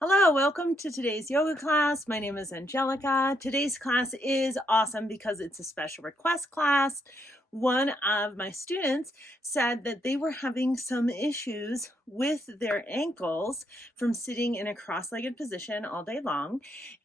Hello, welcome to today's yoga class. My name is Angelica. Today's class is awesome because it's a special request class. One of my students said that they were having some issues with their ankles from sitting in a cross-legged position all day long,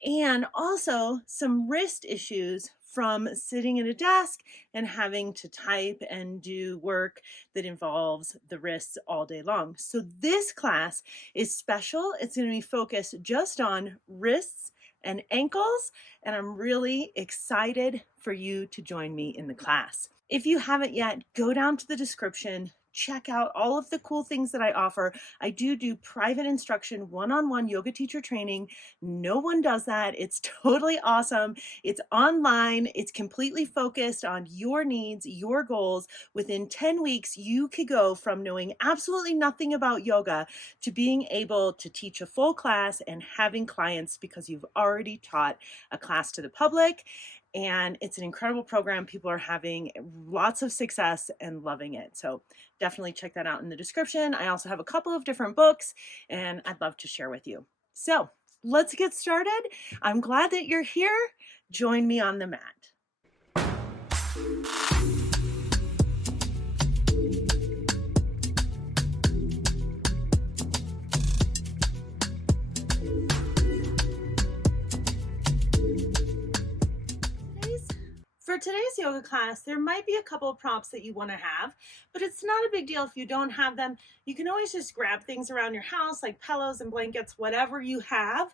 and also some wrist issues from sitting at a desk and having to type and do work that involves the wrists all day long. So this class is special. It's going to be focused just on wrists and ankles, and I'm really excited for you to join me in the class. If you haven't yet, go down to the description, check out all of the cool things that I offer. I do private instruction, one-on-one yoga teacher training. No one does that. It's totally awesome. It's online. It's completely focused on your needs, your goals. Within 10 weeks, you could go from knowing absolutely nothing about yoga to being able to teach a full class and having clients because you've already taught a class to the public. And it's an incredible program. People are having lots of success and loving it. So definitely check that out in the description. I also have a couple of different books and I'd love to share with you. So let's get started. I'm glad that you're here. Join me on the mat. For today's yoga class, there might be a couple of props that you want to have, but it's not a big deal if you don't have them. You can always just grab things around your house like pillows and blankets, whatever you have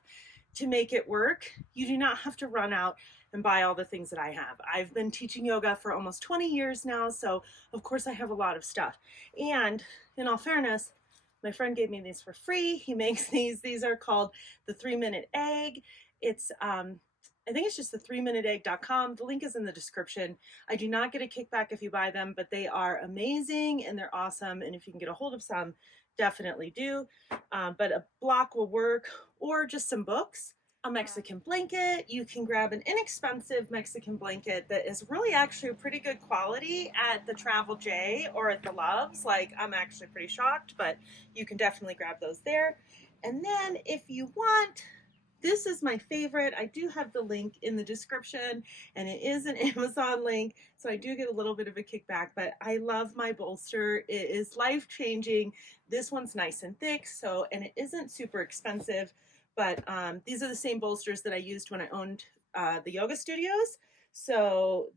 to make it work. You do not have to run out and buy all the things that I have. I've been teaching yoga for almost 20 years now, so of course I have a lot of stuff. And in all fairness, my friend gave me these for free. He makes these. These are called the 3-minute egg. It's I think it's just the 3minuteegg.com. The link is in the description. I do not get a kickback if you buy them, but they are amazing and they're awesome. And if you can get a hold of some, definitely do. But a block will work, or just some books. A Mexican blanket. You can grab an inexpensive Mexican blanket that is really actually pretty good quality at the Travel J or at the Loves. Like, I'm actually pretty shocked, but you can definitely grab those there. And then if you want, this is my favorite. I do have the link in the description, and it is an Amazon link, so I do get a little bit of a kickback, but I love my bolster. It is life-changing. This one's nice and thick, and it isn't super expensive, but these are the same bolsters that I used when I owned the yoga studios, so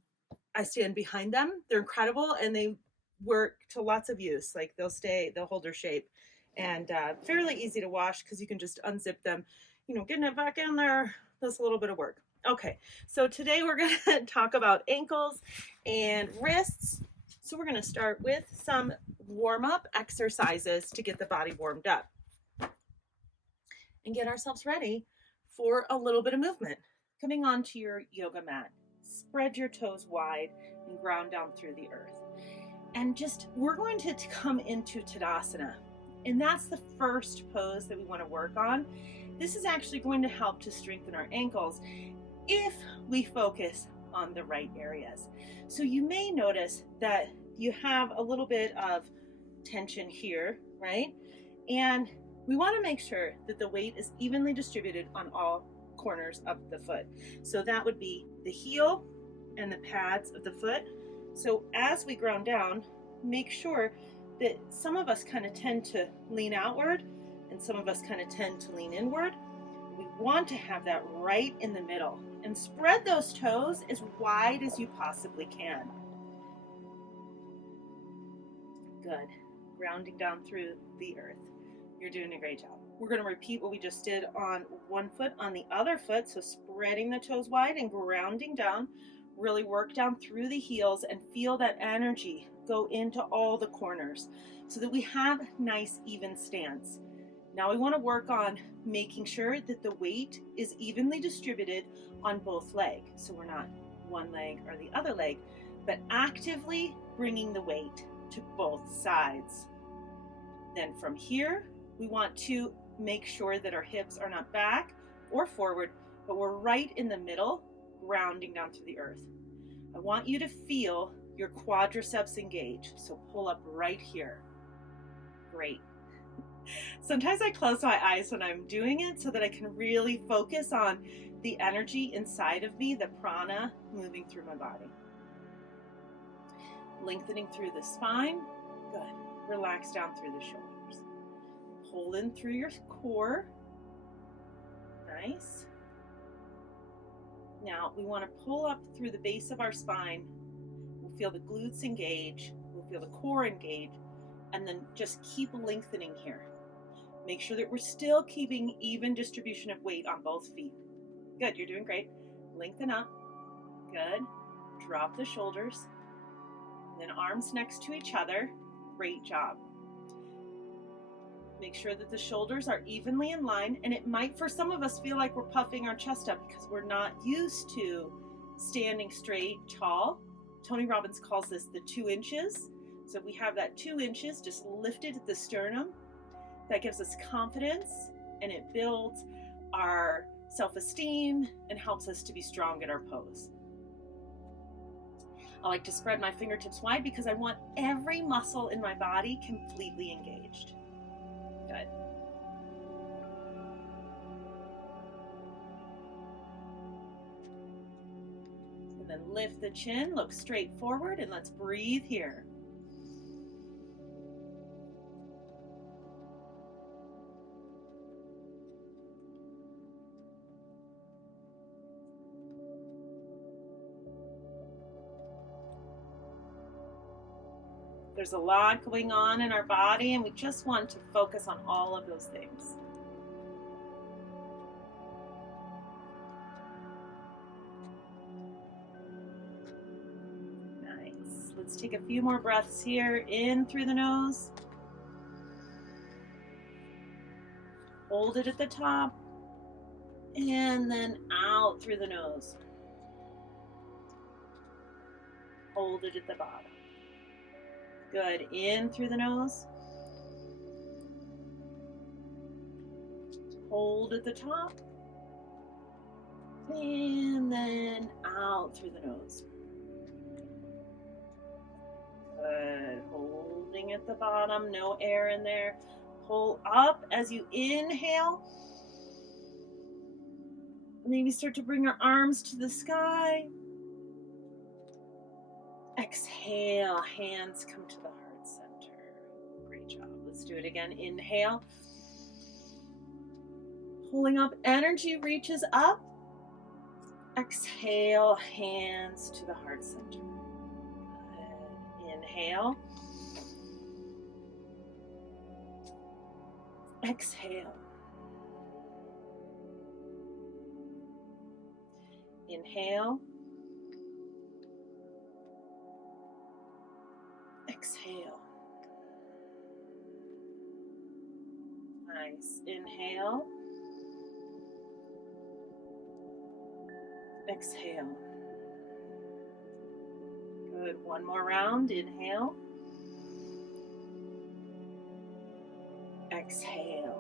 I stand behind them. They're incredible, and they work to lots of use. Like, they'll hold their shape, and fairly easy to wash because you can just unzip them. Getting it back in there, that's a little bit of work. Okay, so today we're going to talk about ankles and wrists. So we're going to start with some warm-up exercises to get the body warmed up and get ourselves ready for a little bit of movement. Coming onto your yoga mat, spread your toes wide and ground down through the earth. And we're going to come into Tadasana. And that's the first pose that we want to work on. This is actually going to help to strengthen our ankles if we focus on the right areas. So you may notice that you have a little bit of tension here, right? And we want to make sure that the weight is evenly distributed on all corners of the foot. So that would be the heel and the pads of the foot. So as we ground down, make sure that some of us kind of tend to lean outward and some of us kind of tend to lean inward. We want to have that right in the middle and spread those toes as wide as you possibly can. Good. Grounding down through the earth. You're doing a great job. We're going to repeat what we just did on one foot on the other foot. So spreading the toes wide and grounding down. Really work down through the heels and feel that energy go into all the corners so that we have nice even stance. Now we want to work on making sure that the weight is evenly distributed on both legs. So we're not one leg or the other leg, but actively bringing the weight to both sides. Then from here, we want to make sure that our hips are not back or forward, but we're right in the middle, grounding down through the earth. I want you to feel your quadriceps engage. So pull up right here. Great. Sometimes I close my eyes when I'm doing it so that I can really focus on the energy inside of me, the prana moving through my body. Lengthening through the spine. Good. Relax down through the shoulders. Pull in through your core. Nice. Now we want to pull up through the base of our spine. We'll feel the glutes engage. We'll feel the core engage. And then just keep lengthening here. Make sure that we're still keeping even distribution of weight on both feet. Good, you're doing great. Lengthen up. Good. Drop the shoulders. Then arms next to each other. Great job. Make sure that the shoulders are evenly in line, and it might for some of us feel like we're puffing our chest up because we're not used to standing straight, tall. Tony Robbins calls this the 2 inches. So if we have that 2 inches just lifted at the sternum, that gives us confidence and it builds our self-esteem and helps us to be strong in our pose. I like to spread my fingertips wide because I want every muscle in my body completely engaged. Good. And then lift the chin, look straight forward, and let's breathe here. There's a lot going on in our body, and we just want to focus on all of those things. Nice. Let's take a few more breaths here. In through the nose. Hold it at the top. And then out through the nose. Hold it at the bottom. Good. In through the nose. Hold at the top. And then out through the nose. Good. Holding at the bottom. No air in there. Pull up as you inhale. Maybe start to bring your arms to the sky. Exhale, hands come to the heart center. Great job. Let's do it again. Inhale. Pulling up, energy reaches up. Exhale, hands to the heart center. Good. Inhale. Exhale. Inhale. Exhale. Nice. Inhale. Exhale. Good. One more round. Inhale. Exhale.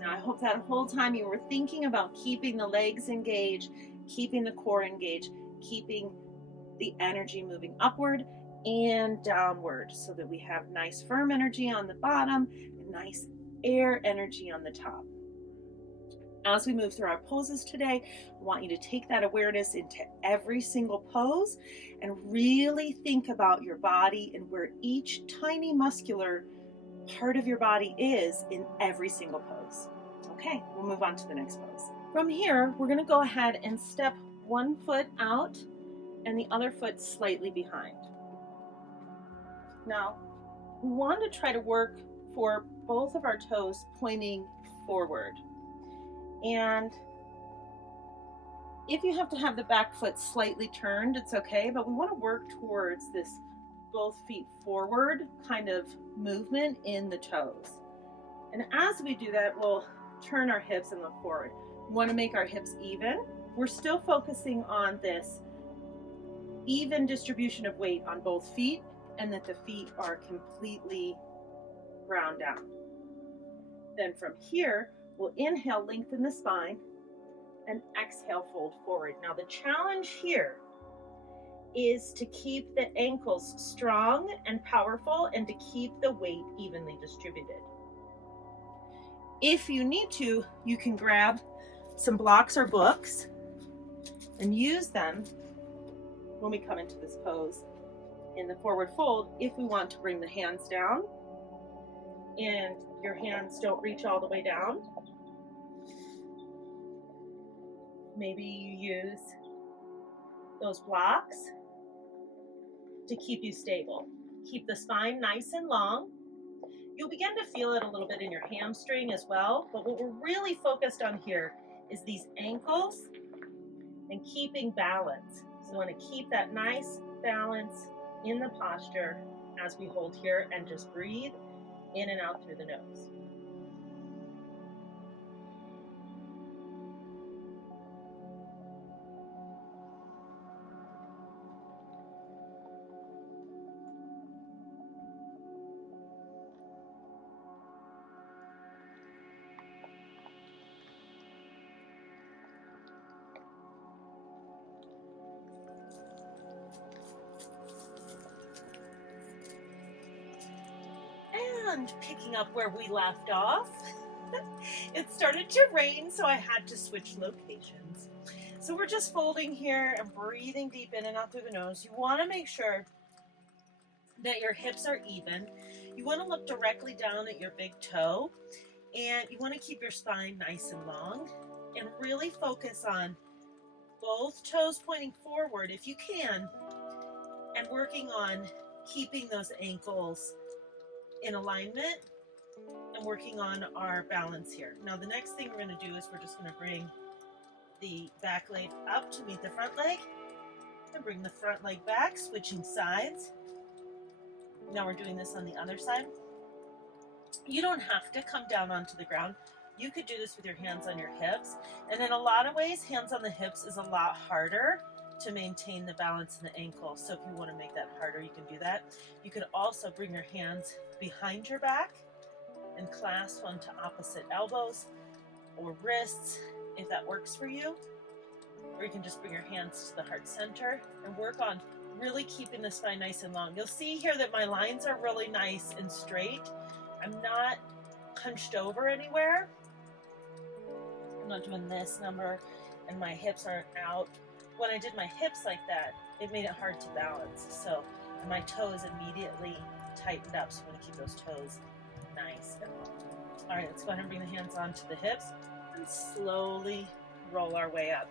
Now I hope that whole time you were thinking about keeping the legs engaged, keeping the core engaged, keeping the energy moving upward and downward so that we have nice firm energy on the bottom and nice air energy on the top. As we move through our poses today, I want you to take that awareness into every single pose and really think about your body and where each tiny muscular part of your body is in every single pose. Okay, we'll move on to the next pose. From here, we're going to go ahead and step one foot out and the other foot slightly behind. Now, we want to try to work for both of our toes pointing forward. And if you have to have the back foot slightly turned, it's okay, but we want to work towards this both feet forward kind of movement in the toes. And as we do that, we'll turn our hips and look forward. We want to make our hips even. We're still focusing on this even distribution of weight on both feet and that the feet are completely ground down. Then from here, we'll inhale, lengthen the spine, and exhale, fold forward. Now the challenge here is to keep the ankles strong and powerful and to keep the weight evenly distributed. If you need to, you can grab some blocks or books and use them when we come into this pose in the forward fold if we want to bring the hands down and your hands don't reach all the way down. Maybe you use those blocks to keep you stable. Keep the spine nice and long. You'll begin to feel it a little bit in your hamstring as well, but what we're really focused on here is these ankles and keeping balance. So we want to keep that nice balance in the posture as we hold here and just breathe in and out through the nose. And picking up where we left off, it started to rain, so I had to switch locations. So we're just folding here and breathing deep in and out through the nose. You want to make sure that your hips are even. You want to look directly down at your big toe, and you want to keep your spine nice and long and really focus on both toes pointing forward if you can, and working on keeping those ankles in alignment and working on our balance here. Now the next thing we're going to do is we're just going to bring the back leg up to meet the front leg and bring the front leg back, switching sides. Now we're doing this on the other side. You don't have to come down onto the ground. You could do this with your hands on your hips, and in a lot of ways hands on the hips is a lot harder to maintain the balance in the ankle. So if you want to make that harder, you can do that. You could also bring your hands behind your back and clasp onto opposite elbows or wrists if that works for you. Or you can just bring your hands to the heart center and work on really keeping the spine nice and long. You'll see here that my lines are really nice and straight. I'm not hunched over anywhere. I'm not doing this number and my hips aren't out. When I did my hips like that, it made it hard to balance. So my toes immediately tightened up. So I'm going to keep those toes nice and long. All right, let's go ahead and bring the hands onto the hips and slowly roll our way up.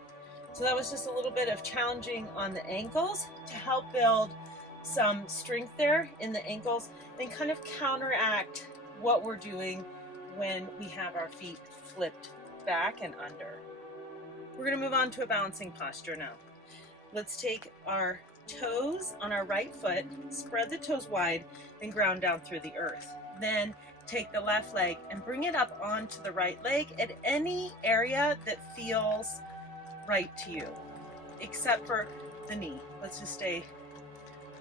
So that was just a little bit of challenging on the ankles to help build some strength there in the ankles and kind of counteract what we're doing when we have our feet flipped back and under. We're going to move on to a balancing posture now. Let's take our toes on our right foot, spread the toes wide, and ground down through the earth. Then take the left leg and bring it up onto the right leg at any area that feels right to you, except for the knee. Let's just stay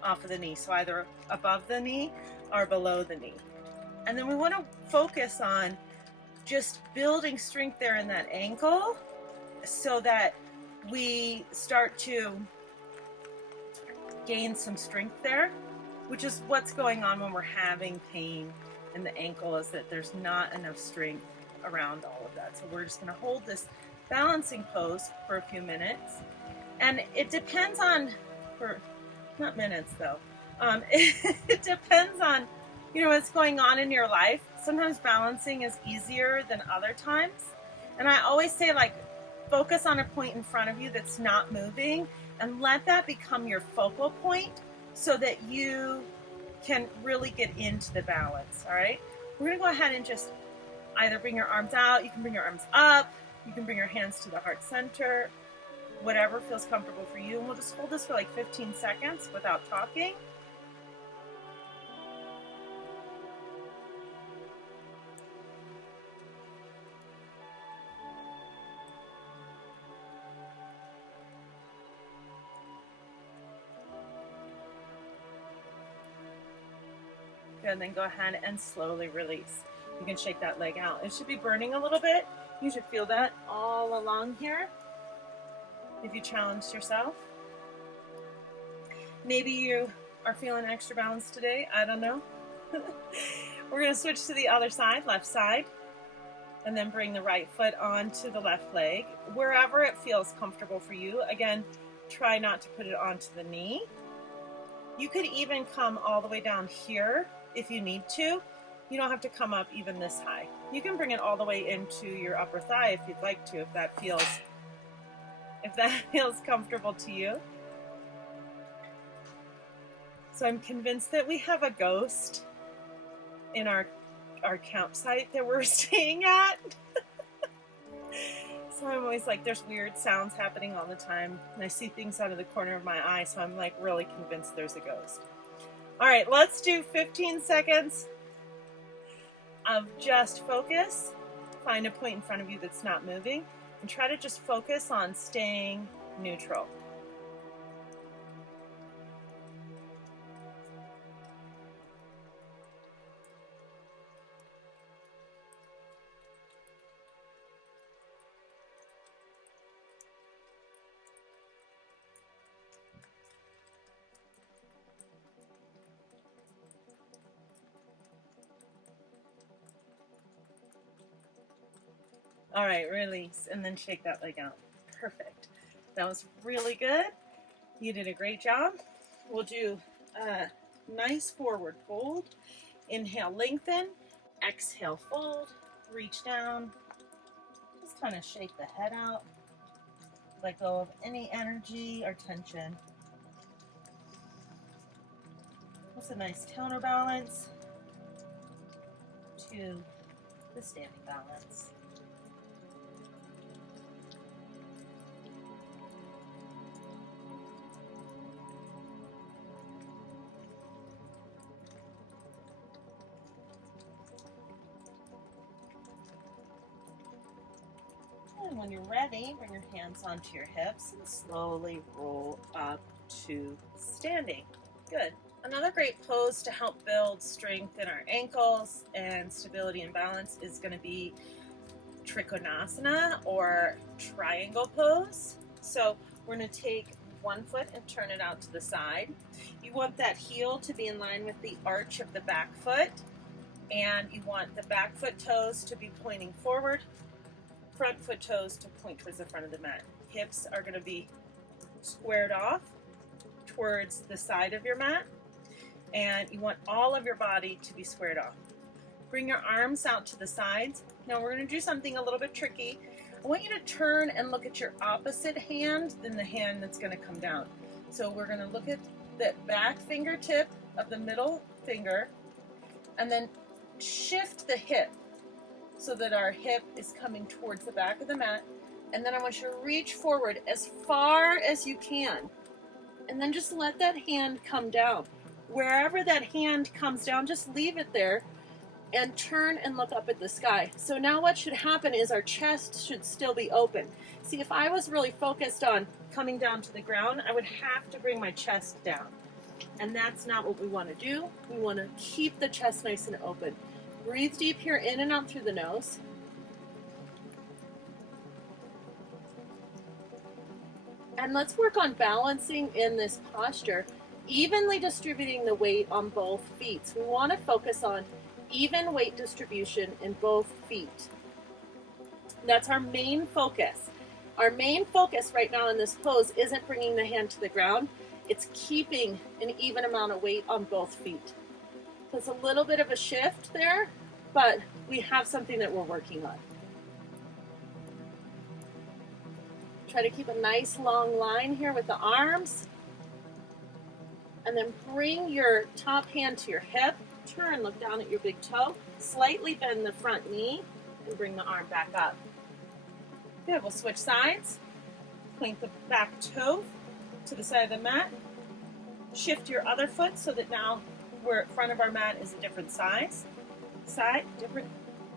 off of the knee, so either above the knee or below the knee. And then we want to focus on just building strength there in that ankle so that we start to gain some strength there, which is what's going on when we're having pain in the ankle, is that there's not enough strength around all of that. So we're just going to hold this balancing pose for a few minutes, and it depends on, for not minutes though, it depends on what's going on in your life. Sometimes balancing is easier than other times, and I always say, like, focus on a point in front of you that's not moving and let that become your focal point so that you can really get into the balance. All right, we're going to go ahead and just either bring your arms out, you can bring your arms up, you can bring your hands to the heart center, whatever feels comfortable for you. And we'll just hold this for like 15 seconds without talking. Good, and then go ahead and slowly release. You can shake that leg out. It should be burning a little bit. You should feel that all along here if you challenged yourself. Maybe you are feeling extra balanced today. I don't know. We're going to switch to the other side, left side. And then bring the right foot onto the left leg, wherever it feels comfortable for you. Again, try not to put it onto the knee. You could even come all the way down here if you need to. You don't have to come up even this high. You can bring it all the way into your upper thigh if you'd like to, if that feels comfortable to you. So I'm convinced that we have a ghost in our campsite that we're staying at. So I'm always like, there's weird sounds happening all the time, and I see things out of the corner of my eye, so I'm like really convinced there's a ghost. All right, let's do 15 seconds of just focus. Find a point in front of you that's not moving, and try to just focus on staying neutral. All right, release, and then shake that leg out. Perfect. That was really good. You did a great job. We'll do a nice forward fold. Inhale, lengthen. Exhale, fold. Reach down. Just kind of shake the head out. Let go of any energy or tension. That's a nice counterbalance to the standing balance. And when you're ready, bring your hands onto your hips and slowly roll up to standing. Good. Another great pose to help build strength in our ankles and stability and balance is going to be Trikonasana or triangle pose. So we're going to take one foot and turn it out to the side. You want that heel to be in line with the arch of the back foot, and you want the back foot toes to be pointing forward, front foot toes to point towards the front of the mat. Hips are going to be squared off towards the side of your mat, and you want all of your body to be squared off. Bring your arms out to the sides. Now we're going to do something a little bit tricky. I want you to turn and look at your opposite hand than the hand that's going to come down. So we're going to look at the back fingertip of the middle finger and then shift the hip so that our hip is coming towards the back of the mat. And then I want you to reach forward as far as you can. And then just let that hand come down. Wherever that hand comes down, just leave it there and turn and look up at the sky. So now what should happen is our chest should still be open. See, if I was really focused on coming down to the ground, I would have to bring my chest down. And that's not what we want to do. We want to keep the chest nice and open. Breathe deep here, in and out through the nose. And let's work on balancing in this posture, evenly distributing the weight on both feet. So we want to focus on even weight distribution in both feet. That's our main focus. Our main focus right now in this pose isn't bringing the hand to the ground. It's keeping an even amount of weight on both feet. So it's a little bit of a shift there, but we have something that we're working on. Try to keep a nice long line here with the arms. And then bring your top hand to your hip. Turn, look down at your big toe. Slightly bend the front knee and bring the arm back up. Good, we'll switch sides. Point the back toe to the side of the mat. Shift your other foot so that now we're in front of our mat is a different size.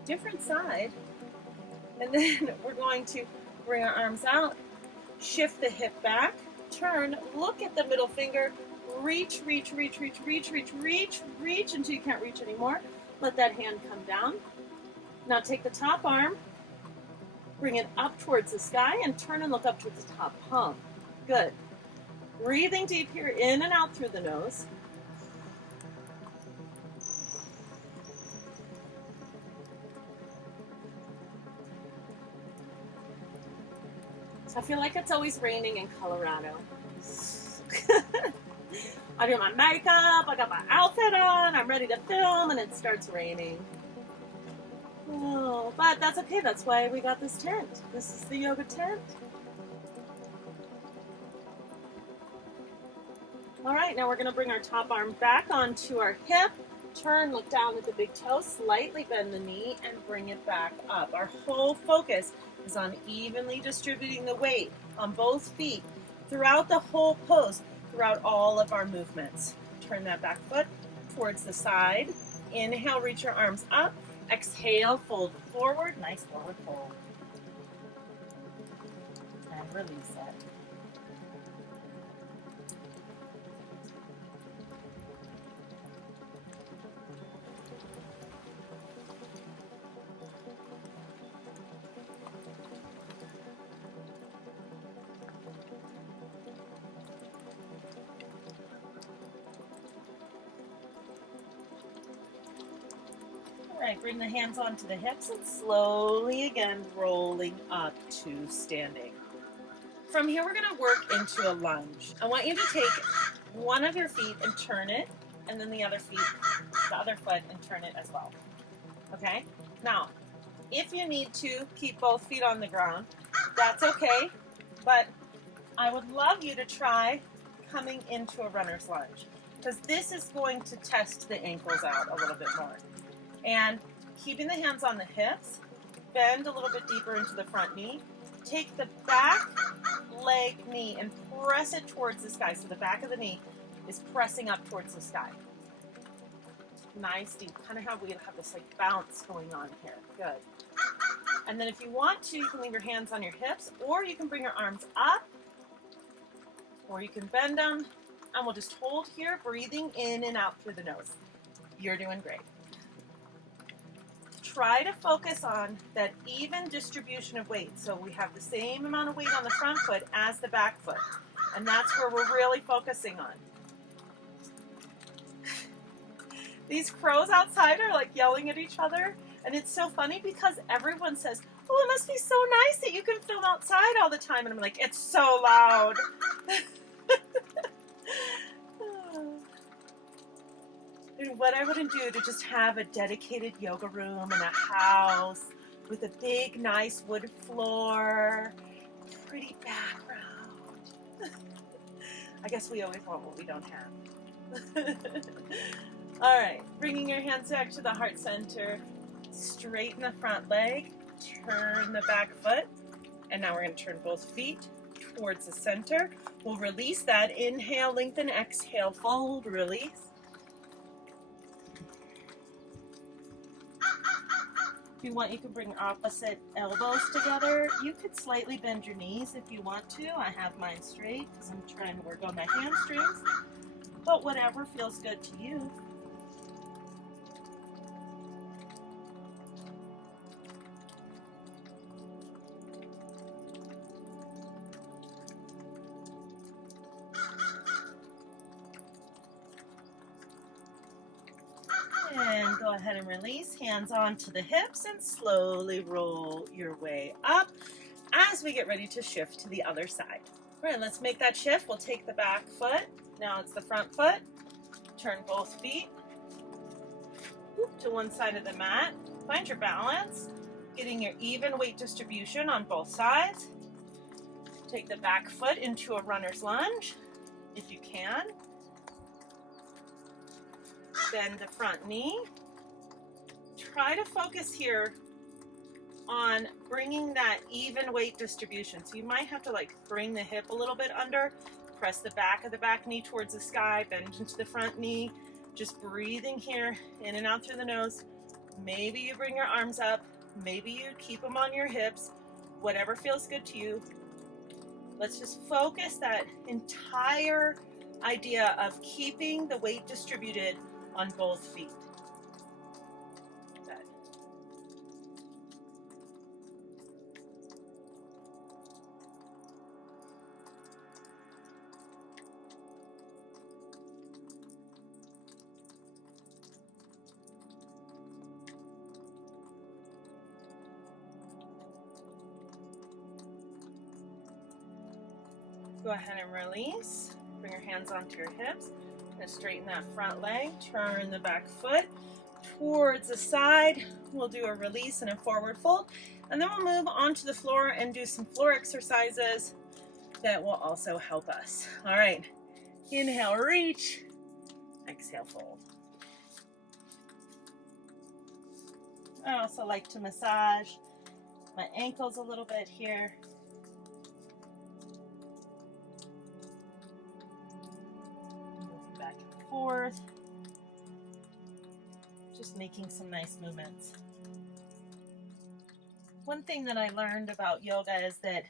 Different side. And then we're going to bring our arms out. Shift the hip back. Turn, look at the middle finger. Reach until you can't reach anymore. Let that hand come down. Now take the top arm, bring it up towards the sky, and turn and look up towards the top palm. Good. Breathing deep here, in and out through the nose. I feel like it's always raining in Colorado. I do my makeup, I got my outfit on, I'm ready to film, and it starts raining. Oh, but that's okay, that's why we got this tent. This is the yoga tent. All right, now we're gonna bring our top arm back onto our hip, turn, look down at the big toe, slightly bend the knee, and bring it back up. Our whole focus is on evenly distributing the weight on both feet throughout the whole pose, throughout all of our movements. Turn that back foot towards the side. Inhale, reach your arms up. Exhale, fold forward. Nice forward fold. And release it. All right, bring the hands onto the hips and slowly again rolling up to standing. From here, we're gonna work into a lunge. I want you to take one of your feet and turn it, and then the other foot and turn it as well. Okay? Now, if you need to keep both feet on the ground, that's okay, but I would love you to try coming into a runner's lunge, because this is going to test the ankles out a little bit more. And keeping the hands on the hips, bend a little bit deeper into the front knee. Take the back leg knee and press it towards the sky. So the back of the knee is pressing up towards the sky. Nice, deep. Kind of how we have this like bounce going on here. Good. And then if you want to, you can leave your hands on your hips, or you can bring your arms up, or you can bend them, and we'll just hold here, breathing in and out through the nose. You're doing great. Try to focus on that even distribution of weight. So we have the same amount of weight on the front foot as the back foot. And that's where we're really focusing on. These crows outside are like yelling at each other. And it's so funny because everyone says, oh, it must be so nice that you can film outside all the time. And I'm like, it's so loud. What I wouldn't do to just have a dedicated yoga room in a house with a big, nice wood floor, pretty background. I guess we always want what we don't have. All right, bringing your hands back to the heart center, straighten the front leg, turn the back foot, and now we're going to turn both feet towards the center. We'll release that. Inhale, lengthen, exhale, fold, release. If you want, you can bring opposite elbows together. You could slightly bend your knees if you want to. I have mine straight because I'm trying to work on my hamstrings. But whatever feels good to you. And go ahead and release, hands onto the hips, and slowly roll your way up as we get ready to shift to the other side. All right, let's make that shift. We'll take the back foot. Now it's the front foot. Turn both feet to one side of the mat. Find your balance, getting your even weight distribution on both sides. Take the back foot into a runner's lunge if you can. Bend the front knee. Try to focus here on bringing that even weight distribution. So you might have to like bring the hip a little bit under, press the back of the back knee towards the sky, bend into the front knee, just breathing here, in and out through the nose. Maybe you bring your arms up, maybe you keep them on your hips, whatever feels good to you. Let's just focus that entire idea of keeping the weight distributed on both feet. Good. Go ahead and release. Bring your hands onto your hips. And straighten that front leg. Turn the back foot towards the side. We'll do a release and a forward fold. And then we'll move onto the floor and do some floor exercises that will also help us. All right. Inhale, reach. Exhale, fold. I also like to massage my ankles a little bit here. Moving back and forth. Just making some nice movements. One thing that I learned about yoga is that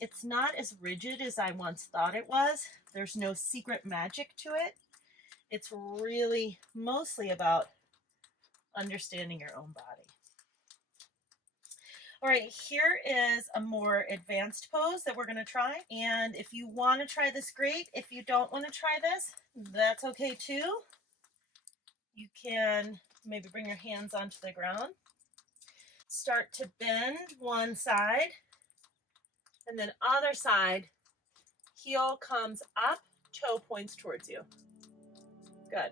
it's not as rigid as I once thought it was. There's no secret magic to it. It's really mostly about understanding your own body. All right, here is a more advanced pose that we're going to try. And if you want to try this, great. If you don't want to try this, that's okay too. You can maybe bring your hands onto the ground. Start to bend one side and then other side. Heel comes up, toe points towards you. Good.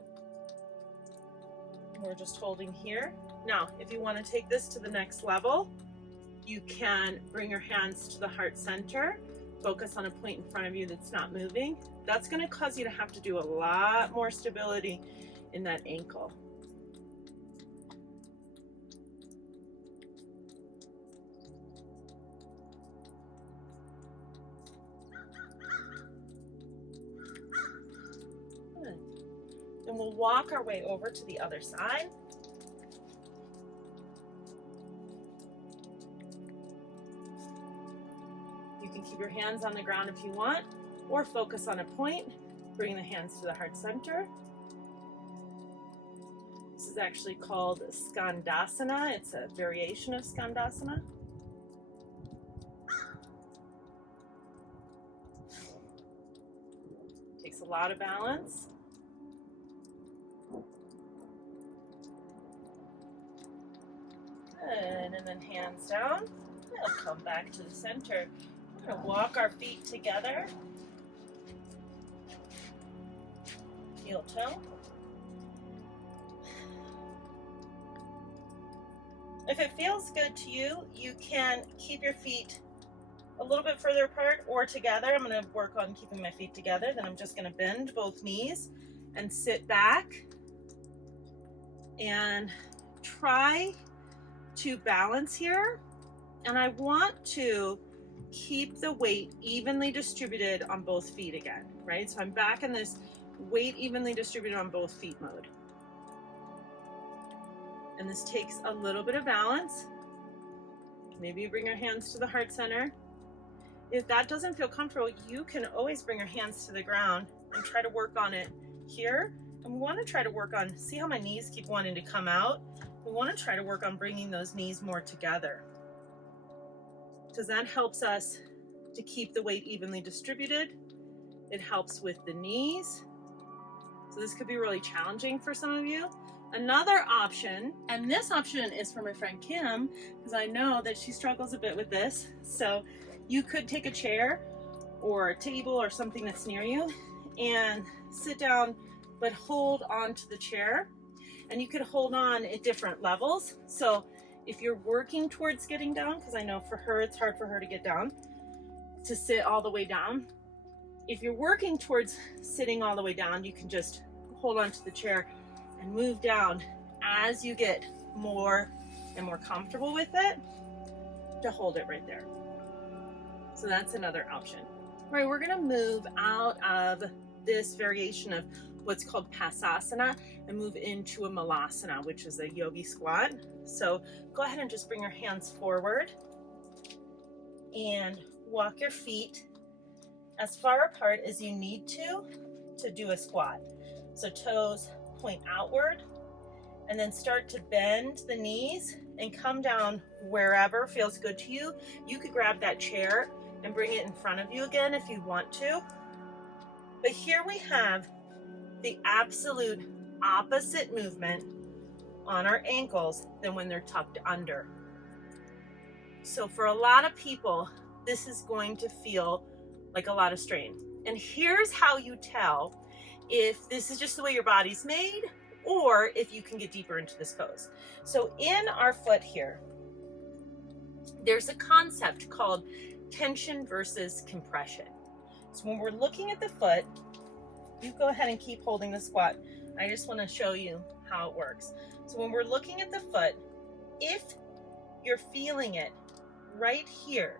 We're just holding here. Now, if you want to take this to the next level, you can bring your hands to the heart center, focus on a point in front of you that's not moving. That's going to cause you to have to do a lot more stability in that ankle. Good. Then we'll walk our way over to the other side. You can keep your hands on the ground if you want, or focus on a point. Bring the hands to the heart center. This is actually called Skandasana. It's a variation of Skandasana. Takes a lot of balance. Good, and then hands down. We'll come back to the center. We're going to walk our feet together. Heel toe. If it feels good to you, you can keep your feet a little bit further apart or together. I'm going to work on keeping my feet together. Then I'm just going to bend both knees and sit back and try to balance here. And I want to keep the weight evenly distributed on both feet again, right? So I'm back in this weight evenly distributed on both feet mode. And this takes a little bit of balance. Maybe you bring your hands to the heart center. If that doesn't feel comfortable, you can always bring your hands to the ground and try to work on it here. And we want to try to work on, see how my knees keep wanting to come out? We want to try to work on bringing those knees more together, because that helps us to keep the weight evenly distributed. It helps with the knees. So this could be really challenging for some of you. Another option, and this option is for my friend Kim, because I know that she struggles a bit with this. So you could take a chair or a table or something that's near you and sit down, but hold on to the chair. And you could hold on at different levels. So if you're working towards getting down, because I know for her, it's hard for her to get down, to sit all the way down. If you're working towards sitting all the way down, you can just hold on to the chair and move down as you get more and more comfortable with it to hold it right there. So that's another option. All right, we're gonna move out of this variation of what's called Pasasana and move into a Malasana, which is a yogi squat. So go ahead and just bring your hands forward and walk your feet as far apart as you need to do a squat. So toes point outward, and then start to bend the knees and come down wherever feels good to you. You could grab that chair and bring it in front of you again if you want to. But here we have the absolute opposite movement on our ankles than when they're tucked under. So for a lot of people, this is going to feel like a lot of strain. And here's how you tell if this is just the way your body's made or if you can get deeper into this pose. So in our foot here, there's a concept called tension versus compression. So when we're looking at the foot, you go ahead and keep holding the squat. I just want to show you how it works. So when we're looking at the foot, if you're feeling it right here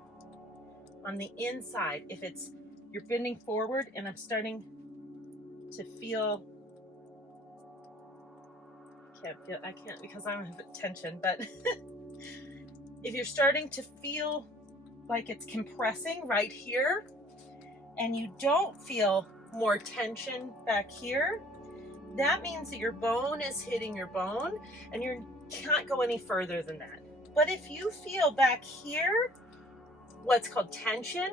on the inside, if it's you're bending forward and I'm starting to feel, I can't because I don't have tension, but if you're starting to feel like it's compressing right here and you don't feel more tension back here, that means that your bone is hitting your bone and you can't go any further than that. But if you feel back here what's called tension,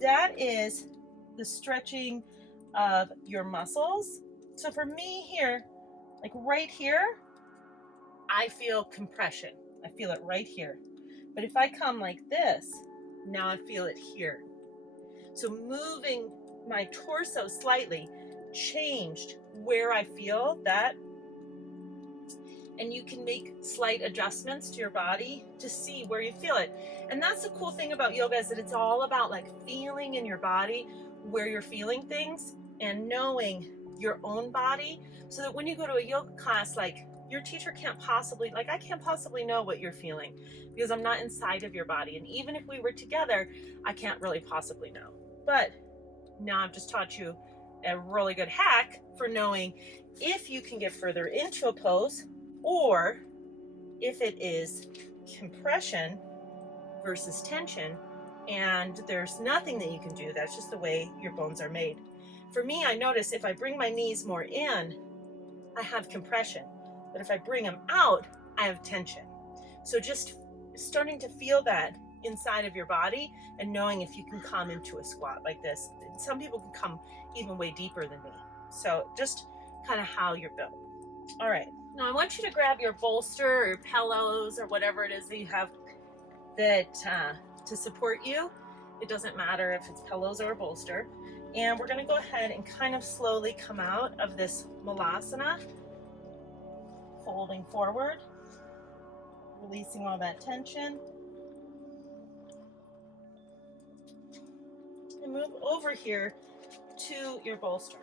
that is the stretching of your muscles. So for me here, like right here, I feel compression. I feel it right here. But if I come like this, now I feel it here. So moving my torso slightly changed where I feel that. And you can make slight adjustments to your body to see where you feel it. And that's the cool thing about yoga, is that it's all about like feeling in your body where you're feeling things and knowing your own body, so that when you go to a yoga class, like your teacher can't possibly, like I can't possibly know what you're feeling because I'm not inside of your body. And even if we were together, I can't really possibly know. But now I've just taught you a really good hack for knowing if you can get further into a pose, or if it is compression versus tension, and there's nothing that you can do. That's just the way your bones are made. For me, I notice if I bring my knees more in, I have compression. But if I bring them out, I have tension. So just starting to feel that inside of your body and knowing if you can come into a squat like this. Some people can come even way deeper than me. So just kind of how you're built. All right. Now I want you to grab your bolster or your pillows or whatever it is that you have that to support you. It doesn't matter if it's pillows or a bolster. And we're going to go ahead and kind of slowly come out of this Malasana, folding forward, releasing all that tension, and move over here to your bolster,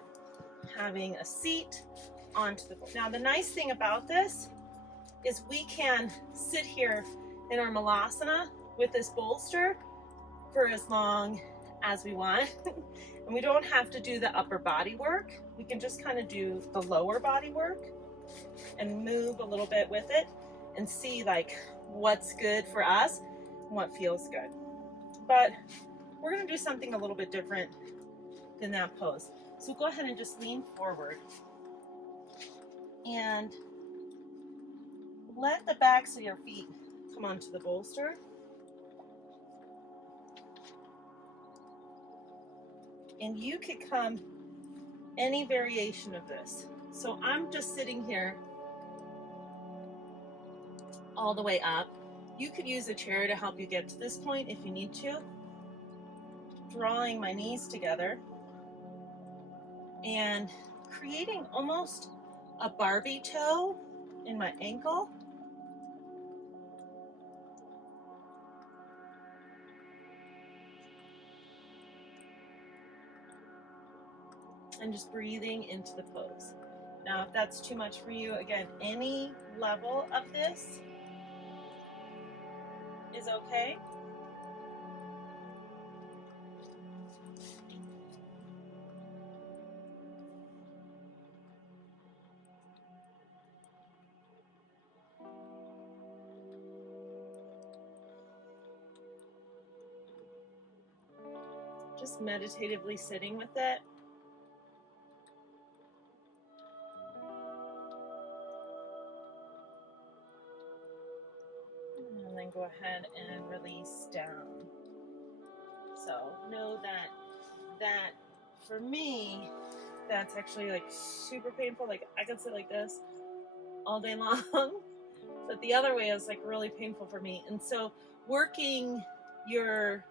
having a seat onto the bolster. Now the nice thing about this is we can sit here in our Malasana with this bolster for as long as we want. And we don't have to do the upper body work. We can just kind of do the lower body work and move a little bit with it and see like what's good for us and what feels good. But we're going to do something a little bit different than that pose. So go ahead and just lean forward and let the backs of your feet come onto the bolster. And you could come any variation of this. So I'm just sitting here all the way up. You could use a chair to help you get to this point if you need to. Drawing my knees together and creating almost a Barbie toe in my ankle. And just breathing into the pose. Now, if that's too much for you, again, any level of this is okay. Just meditatively sitting with it. And then go ahead and release down. So know that for me, that's actually like super painful. Like I can sit like this all day long, but the other way is like really painful for me. And so working your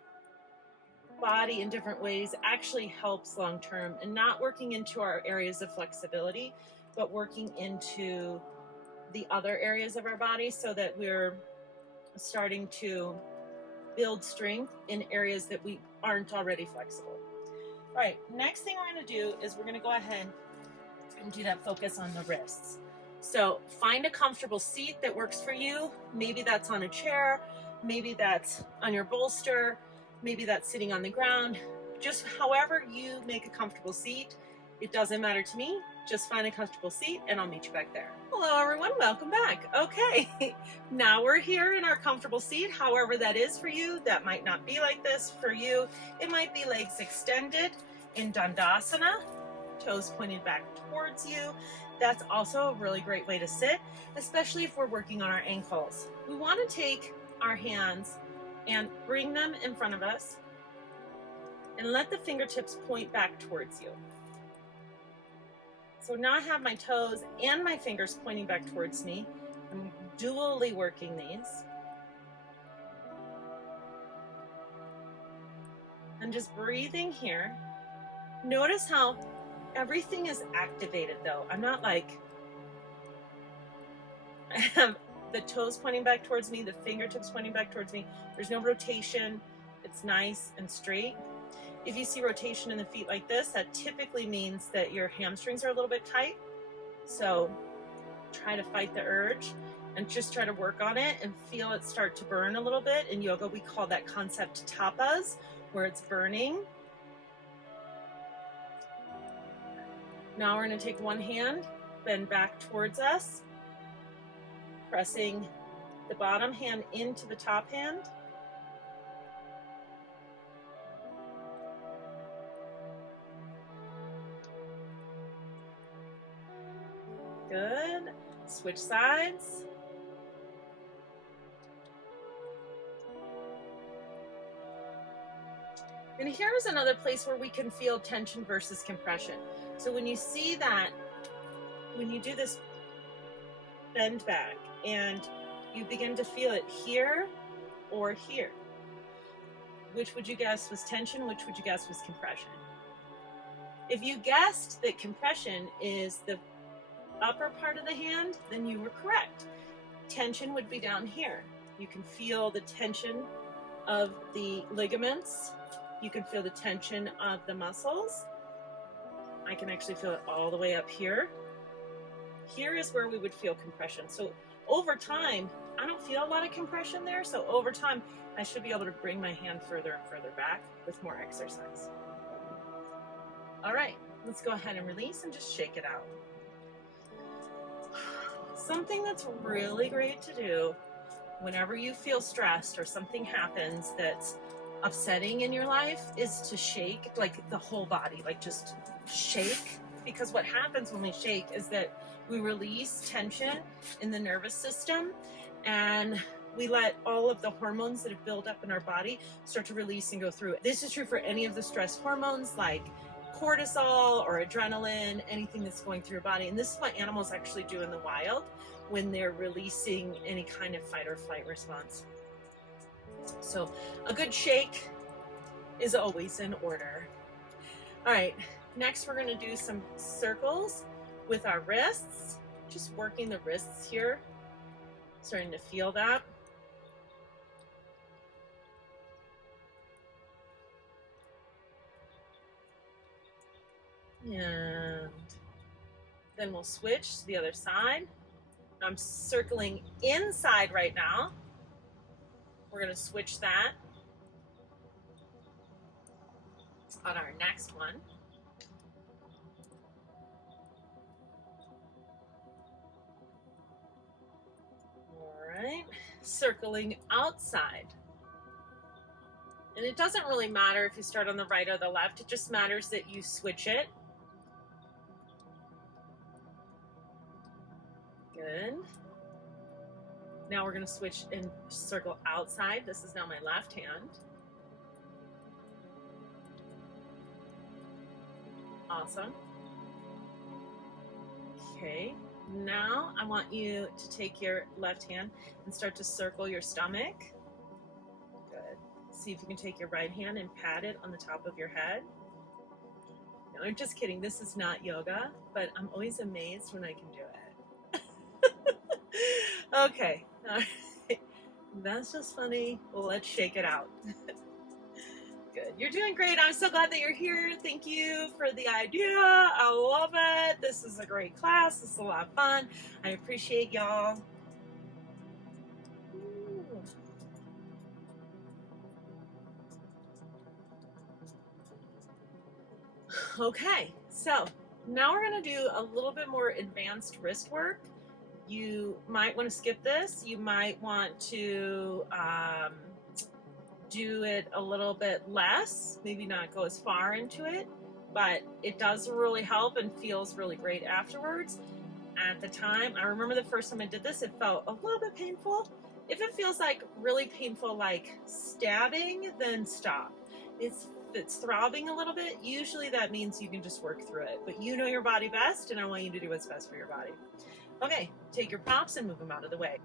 body in different ways actually helps long term, and not working into our areas of flexibility, but working into the other areas of our body so that we're starting to build strength in areas that we aren't already flexible. All right, next thing we're going to do is we're going to go ahead and do that focus on the wrists. So find a comfortable seat that works for you. Maybe that's on a chair, maybe that's on your bolster, maybe that's sitting on the ground. Just however you make a comfortable seat. It doesn't matter to me. Just find a comfortable seat and I'll meet you back there. Hello everyone, welcome back. Okay, now we're here in our comfortable seat, however that is for you. That might not be like this for you. It might be legs extended in Dandasana, toes pointed back towards you. That's also a really great way to sit, especially if we're working on our ankles. We want to take our hands and bring them in front of us and let the fingertips point back towards you. So now I have my toes and my fingers pointing back towards me. I'm dually working these. And just breathing here. Notice how everything is activated though. I'm not like, I have the toes pointing back towards me, the fingertips pointing back towards me. There's no rotation. It's nice and straight. If you see rotation in the feet like this, that typically means that your hamstrings are a little bit tight. So try to fight the urge and just try to work on it and feel it start to burn a little bit. In yoga, we call that concept tapas, where it's burning. Now we're going to take one hand, bend back towards us, pressing the bottom hand into the top hand. Good. Switch sides. And here's another place where we can feel tension versus compression. So when you see that, when you do this bend back and you begin to feel it here or here, which would you guess was tension? Which would you guess was compression? If you guessed that compression is the upper part of the hand, then you were correct. Tension would be down here. You can feel the tension of the ligaments. You can feel the tension of the muscles. I can actually feel it all the way up here. Here is where we would feel compression. So over time, I don't feel a lot of compression there. So over time, I should be able to bring my hand further and further back with more exercise. All right, let's go ahead and release and just shake it out. Something that's really great to do whenever you feel stressed or something happens that's upsetting in your life is to shake, like the whole body, like just shake. Because what happens when we shake is that we release tension in the nervous system and we let all of the hormones that have built up in our body start to release and go through it. This is true for any of the stress hormones like cortisol or adrenaline, anything that's going through your body. And this is what animals actually do in the wild when they're releasing any kind of fight or flight response. So a good shake is always in order. All right, next we're going to do some circles with our wrists, just working the wrists here, starting to feel that. And then we'll switch to the other side. I'm circling inside right now. We're going to switch that on our next one. All right, circling outside. And it doesn't really matter if you start on the right or the left. It just matters that you switch it. Good. Now we're going to switch and circle outside. This is now my left hand. Awesome. Okay, now I want you to take your left hand and start to circle your stomach. Good. see if you can take your right hand and pat it on the top of your head. No, I'm just kidding. This is not yoga, but I'm always amazed when I can do it. Okay. All right. That's just funny. Well, let's shake it out. Good. You're doing great. I'm so glad that you're here. Thank you for the idea. I love it. This is a great class. This is a lot of fun. I appreciate y'all. Okay, so now we're going to do a little bit more advanced wrist work. You might want to skip this. You might want to do it a little bit less, maybe not go as far into it, but it does really help and feels really great afterwards. At the time, I remember the first time I did this, it felt a little bit painful. If it feels like really painful, like stabbing, then stop. If it's throbbing a little bit, usually that means you can just work through it. But you know your body best, and I want you to do what's best for your body. Okay, take your props and move them out of the way.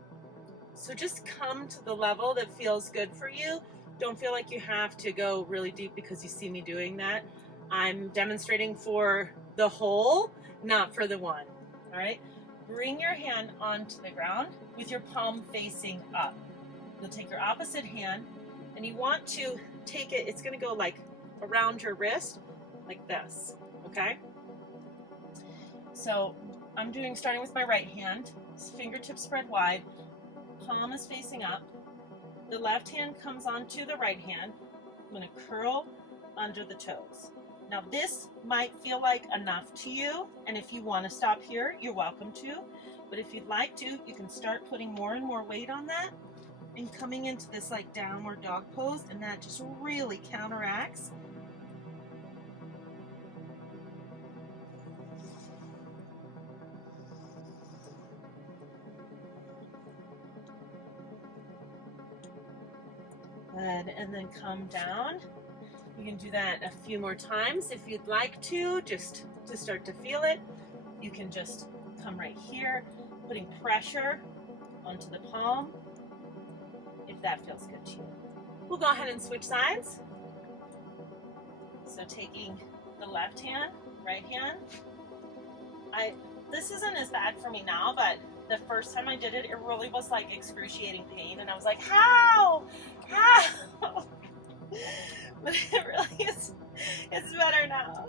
So just come to the level that feels good for you. Don't feel like you have to go really deep because you see me doing that. I'm demonstrating for the whole, not for the one. All right, bring your hand onto the ground with your palm facing up. You'll take your opposite hand and you want to take it, it's going to go like around your wrist like this, okay? So I'm starting with my right hand, fingertips spread wide, palm is facing up. The left hand comes onto the right hand. I'm going to curl under the toes. Now this might feel like enough to you, and if you want to stop here, you're welcome to. But if you'd like to, you can start putting more and more weight on that and coming into this like downward dog pose, and that just really counteracts. Good, and then come down. You can do that a few more times if you'd like to, just to start to feel it. You can just come right here, putting pressure onto the palm, if that feels good to you. We'll go ahead and switch sides. So taking the left hand, right hand. This isn't as bad for me now, but the first time I did it, it really was like excruciating pain, and I was like, how? But it really is, it's better now.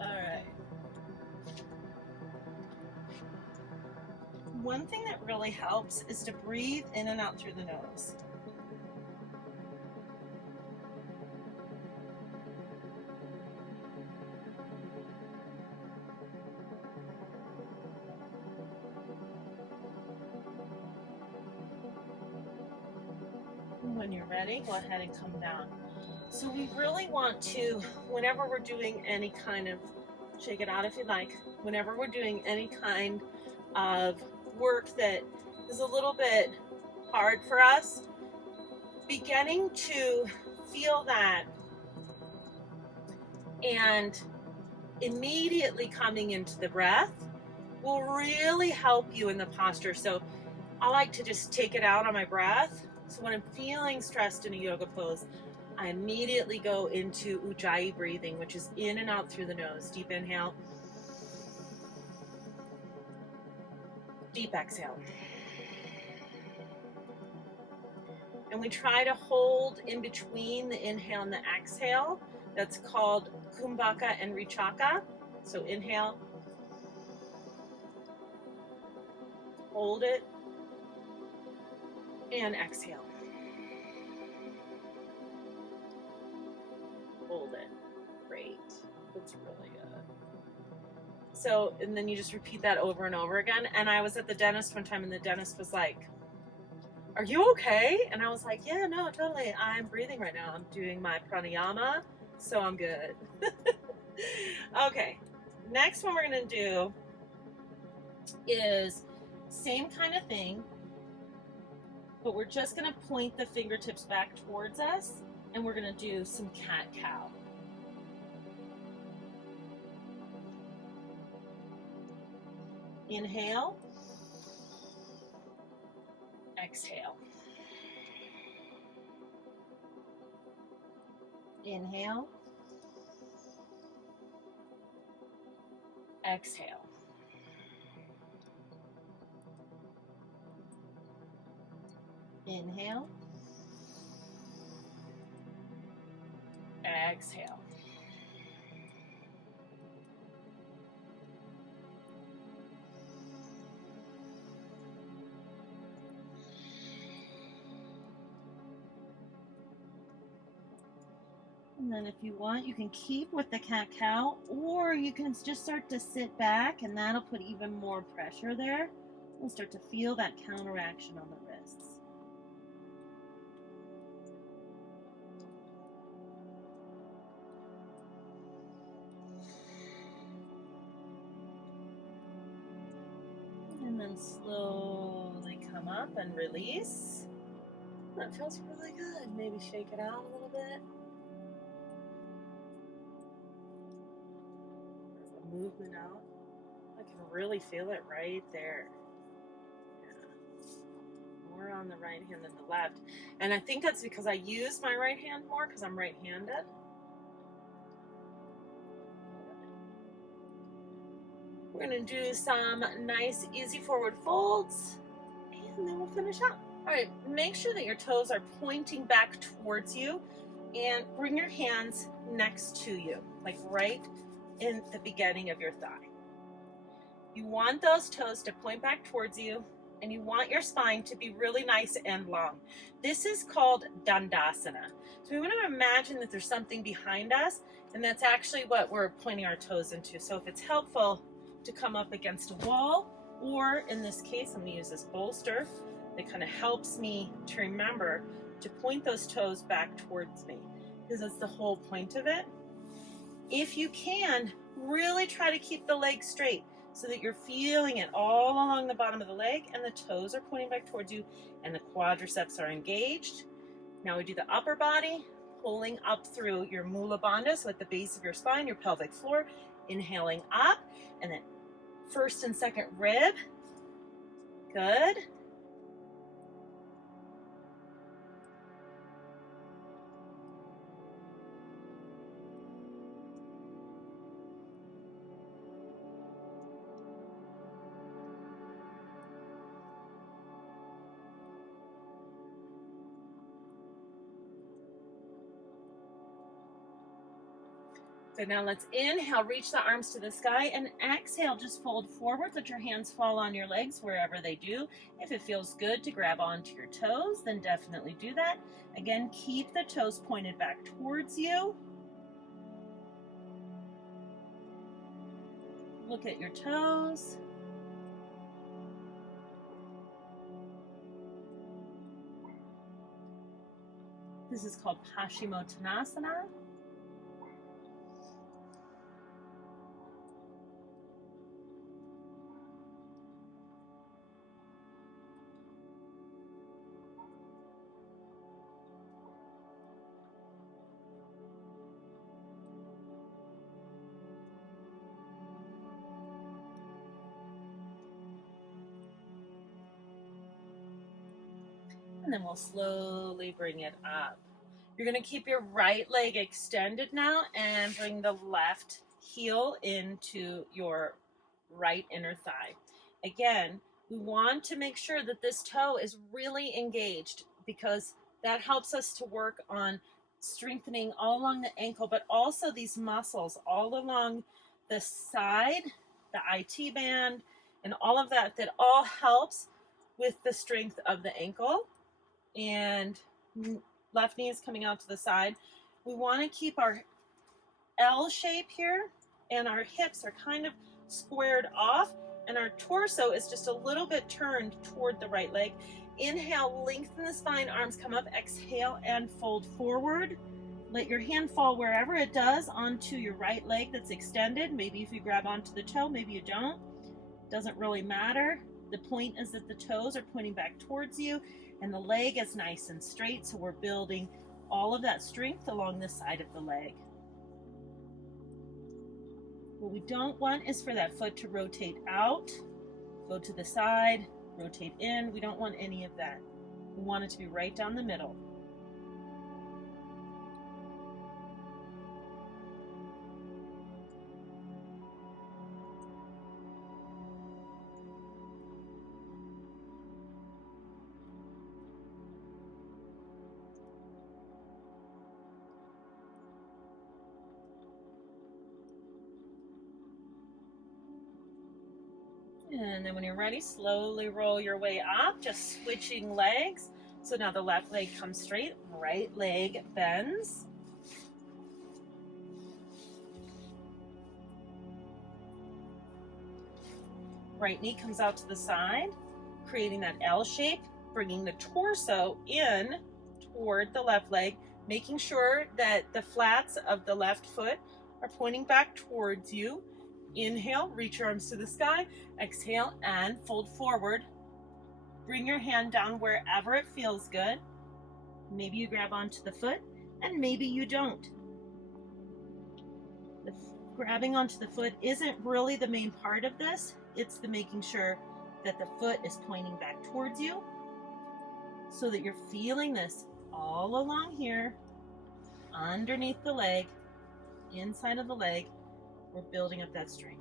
All right. One thing that really helps is to breathe in and out through the nose. When you're ready, go ahead and come down. So we really want to, whenever we're doing any kind of, shake it out if you like, whenever we're doing any kind of work that is a little bit hard for us, beginning to feel that and immediately coming into the breath will really help you in the posture. So I like to just take it out on my breath. So when I'm feeling stressed in a yoga pose, I immediately go into Ujjayi breathing, which is in and out through the nose. Deep inhale. Deep exhale. And we try to hold in between the inhale and the exhale. That's called Kumbhaka and Vichaka. So inhale. Hold it. And exhale. Hold it. Great. That's really good. So, and then you just repeat that over and over again. And I was at the dentist one time, and the dentist was like, "Are you okay?" And I was like, "Yeah, no, totally. I'm breathing right now. I'm doing my pranayama, so I'm good." Okay. Next one we're going to do is same kind of thing, but we're just going to point the fingertips back towards us, and we're going to do some cat-cow. Inhale. Exhale. Inhale. Exhale. Inhale. Exhale. And then if you want, you can keep with the cat-cow, or you can just start to sit back, and that'll put even more pressure there. We'll start to feel that counteraction on the wrists. And then slowly come up and release. That feels really good. Maybe shake it out a little bit. Movement out. I can really feel it right there. Yeah. More on the right hand than the left. And I think that's because I use my right hand more because I'm right-handed. We're going to do some nice, easy forward folds, and then we'll finish up. All right, make sure that your toes are pointing back towards you, and bring your hands next to you, like right in the beginning of your thigh. You want those toes to point back towards you, and you want your spine to be really nice and long. This is called Dandasana. So we want to imagine that there's something behind us, and that's actually what we're pointing our toes into. So if it's helpful to come up against a wall, or in this case, I'm going to use this bolster that kind of helps me to remember to point those toes back towards me, because that's the whole point of it. If you can, really try to keep the leg straight so that you're feeling it all along the bottom of the leg, and the toes are pointing back towards you, and the quadriceps are engaged. Now we do the upper body, pulling up through your Mula Bandha, so at the base of your spine, your pelvic floor, inhaling up, and then first and second rib. Good. So now let's inhale, reach the arms to the sky, and exhale, just fold forward, let your hands fall on your legs wherever they do. If it feels good to grab onto your toes, then definitely do that. Again, keep the toes pointed back towards you. Look at your toes. This is called Pasasana. And then we'll slowly bring it up. You're going to keep your right leg extended now and bring the left heel into your right inner thigh. Again, we want to make sure that this toe is really engaged, because that helps us to work on strengthening all along the ankle, but also these muscles all along the side, the IT band, and all of that, that all helps with the strength of the ankle. And left knee is coming out to the side. We want to keep our L shape here, and our hips are kind of squared off, and our torso is just a little bit turned toward the right leg. Inhale, lengthen the spine, arms come up. Exhale and fold forward. Let your hand fall wherever it does onto your right leg that's extended. Maybe if you grab onto the toe, maybe you don't. Doesn't really matter. The point is that the toes are pointing back towards you, and the leg is nice and straight, so we're building all of that strength along the side of the leg. What we don't want is for that foot to rotate out, go to the side, rotate in. We don't want any of that. We want it to be right down the middle. And then when you're ready, slowly roll your way up, just switching legs. So now the left leg comes straight, right leg bends. Right knee comes out to the side, creating that L shape, bringing the torso in toward the left leg, making sure that the flats of the left foot are pointing back towards you. Inhale, reach your arms to the sky. Exhale and fold forward. Bring your hand down wherever it feels good. Maybe you grab onto the foot and maybe you don't. The grabbing onto the foot isn't really the main part of this. It's the making sure that the foot is pointing back towards you so that you're feeling this all along here, underneath the leg, inside of the leg. We're building up that strength.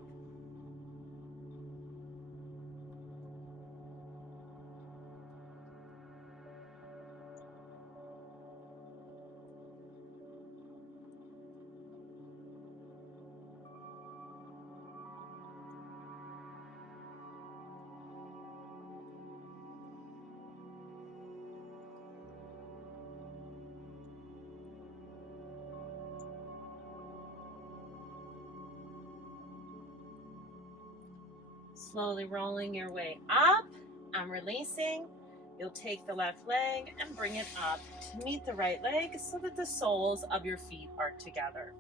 Slowly rolling your way up and releasing. You'll take the left leg and bring it up to meet the right leg so that the soles of your feet are together.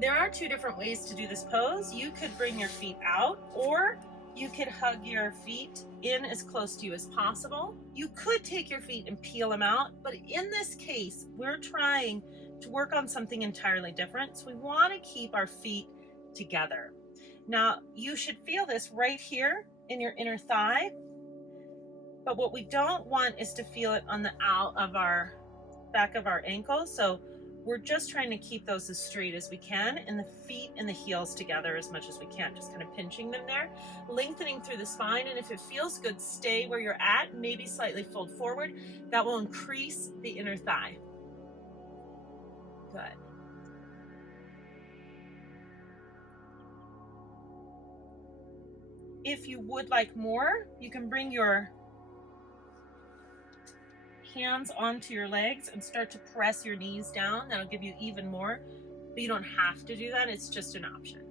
There are two different ways to do this pose. You could bring your feet out, or you could hug your feet in as close to you as possible. You could take your feet and peel them out, but in this case, we're trying to work on something entirely different. So we want to keep our feet together. Now, you should feel this right here in your inner thigh, but what we don't want is to feel it on the out of our back of our ankles. So we're just trying to keep those as straight as we can, and the feet and the heels together as much as we can, just kind of pinching them there, lengthening through the spine. And if it feels good, stay where you're at, maybe slightly fold forward. That will increase the inner thigh. Good. If you would like more, you can bring your hands onto your legs and start to press your knees down. That'll give you even more, but you don't have to do that. It's just an option.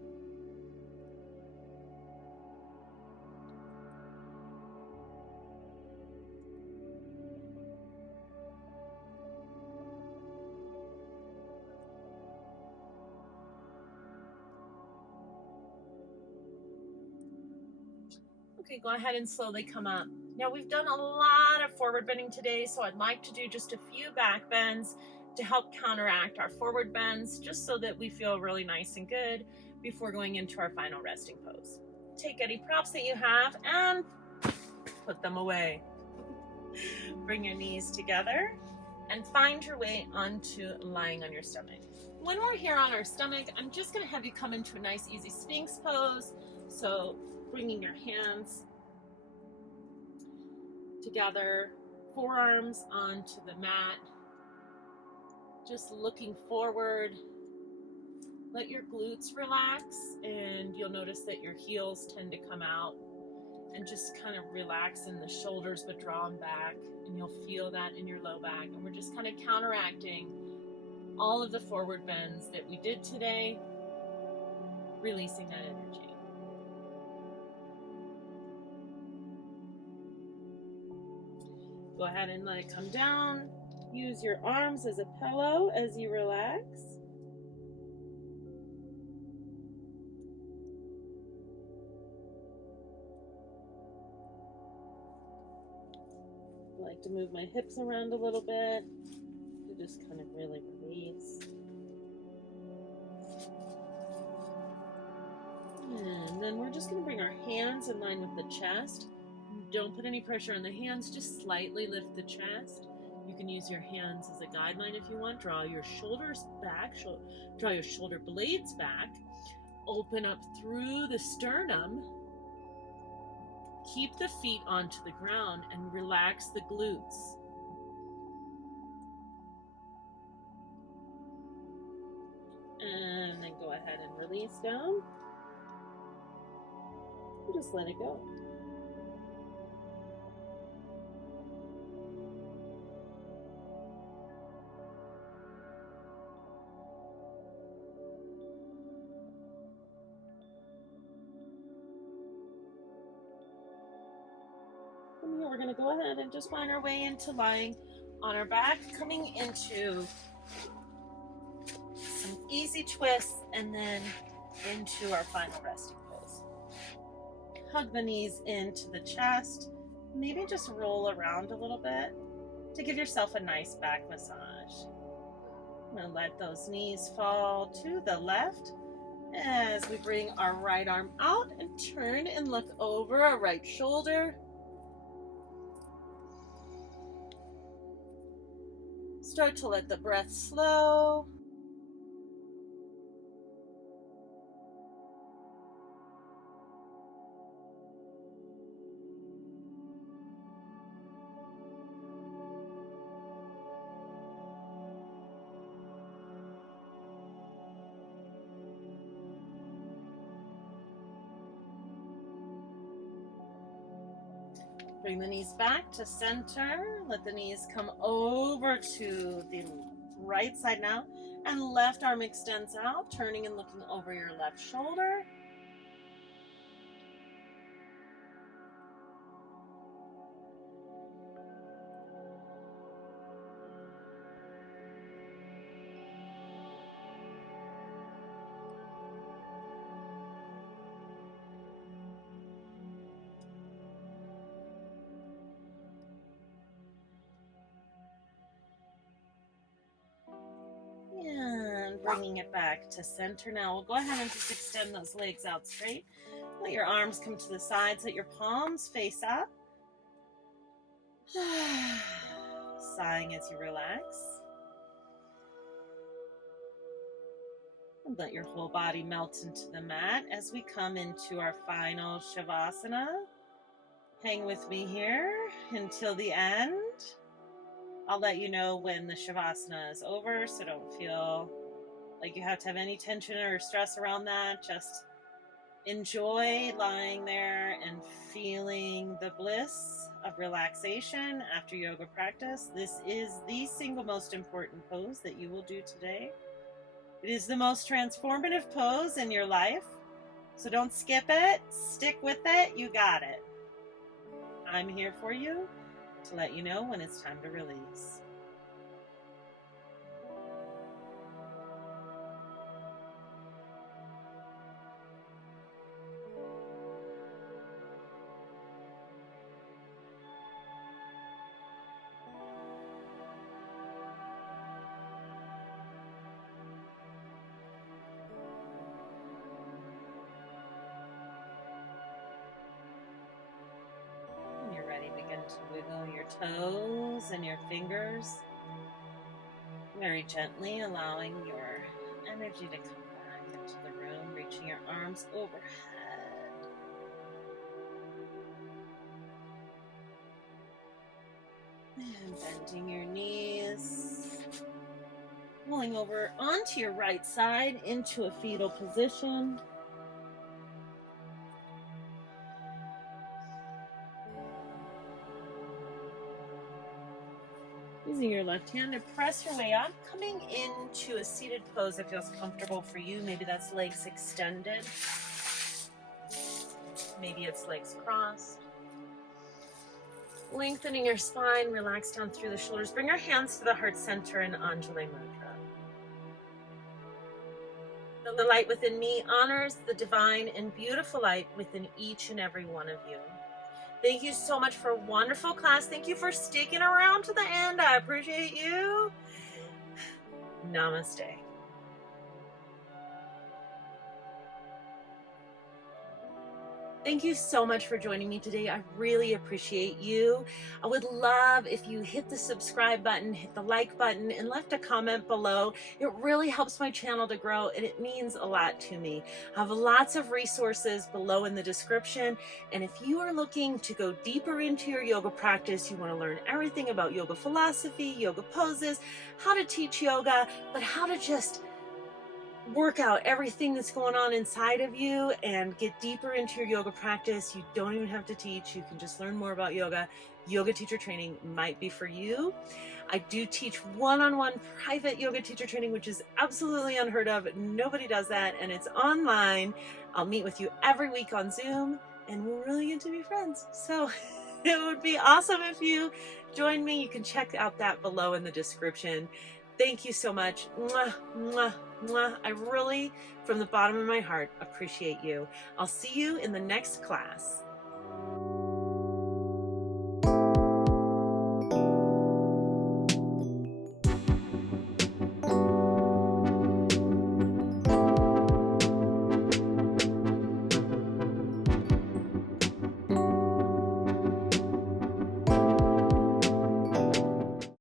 Okay, go ahead and slowly come up. Now we've done a lot of forward bending today, so I'd like to do just a few back bends to help counteract our forward bends, just so that we feel really nice and good before going into our final resting pose. Take any props that you have and put them away. Bring your knees together and find your way onto lying on your stomach. When we're here on our stomach, I'm just going to have you come into a nice easy Sphinx pose. So bringing your hands together, forearms onto the mat, just looking forward. Let your glutes relax, and you'll notice that your heels tend to come out, and just kind of relax in the shoulders but draw them back, and you'll feel that in your low back. And we're just kind of counteracting all of the forward bends that we did today, releasing that energy. Go ahead and let it come down. Use your arms as a pillow as you relax. I like to move my hips around a little bit to just kind of really release. And then we're just going to bring our hands in line with the chest. Don't put any pressure on the hands, just slightly lift the chest. You can use your hands as a guideline if you want. Draw your shoulders back, draw your shoulder blades back. Open up through the sternum. Keep the feet onto the ground and relax the glutes. And then go ahead and release down. And just let it go. From here, we're going to go ahead and just find our way into lying on our back, coming into some easy twists, and then into our final resting pose. Hug the knees into the chest. Maybe just roll around a little bit to give yourself a nice back massage. I'm going to let those knees fall to the left as we bring our right arm out and turn and look over our right shoulder. Start to let the breath slow. Bring the knees back to center. Let the knees come over to the right side now. And left arm extends out, turning and looking over your left shoulder. And bringing it back to center now. We'll go ahead and just extend those legs out straight. Let your arms come to the sides. Let your palms face up. Sighing as you relax. And let your whole body melt into the mat as we come into our final Savasana. Hang with me here until the end. I'll let you know when the Savasana is over, so don't feel like you have to have any tension or stress around that. Just enjoy lying there and feeling the bliss of relaxation after yoga practice. This is the single most important pose that you will do today. It is the most transformative pose in your life, so don't skip it. Stick with it. You got it. I'm here for you to let you know when it's time to release. Begin to wiggle your toes and your fingers, very gently allowing your energy to come back into the room, reaching your arms overhead. And bending your knees, rolling over onto your right side into a fetal position. Using your left hand to press your way up, coming into a seated pose that feels comfortable for you. Maybe that's legs extended. Maybe it's legs crossed. Lengthening your spine, relax down through the shoulders. Bring your hands to the heart center in Anjali Mudra. The light within me honors the divine and beautiful light within each and every one of you. Thank you so much for a wonderful class. Thank you for sticking around to the end. I appreciate you. Namaste. Thank you so much for joining me today. I really appreciate you. I would love if you hit the subscribe button, hit the like button, and left a comment below. It really helps my channel to grow, and it means a lot to me. I have lots of resources below in the description, and if you are looking to go deeper into your yoga practice, you want to learn everything about yoga philosophy, yoga poses, how to teach yoga, but how to just work out everything that's going on inside of you and get deeper into your yoga practice. You don't even have to teach. You can just learn more about yoga. Yoga teacher training might be for you. I do teach one-on-one private yoga teacher training, which is absolutely unheard of. Nobody does that, and it's online. I'll meet with you every week on Zoom, and we'll really get to be friends. So it would be awesome if you join me. You can check out that below in the description. Thank you so much. Mwah, mwah, mwah. I really, from the bottom of my heart, appreciate you. I'll see you in the next class.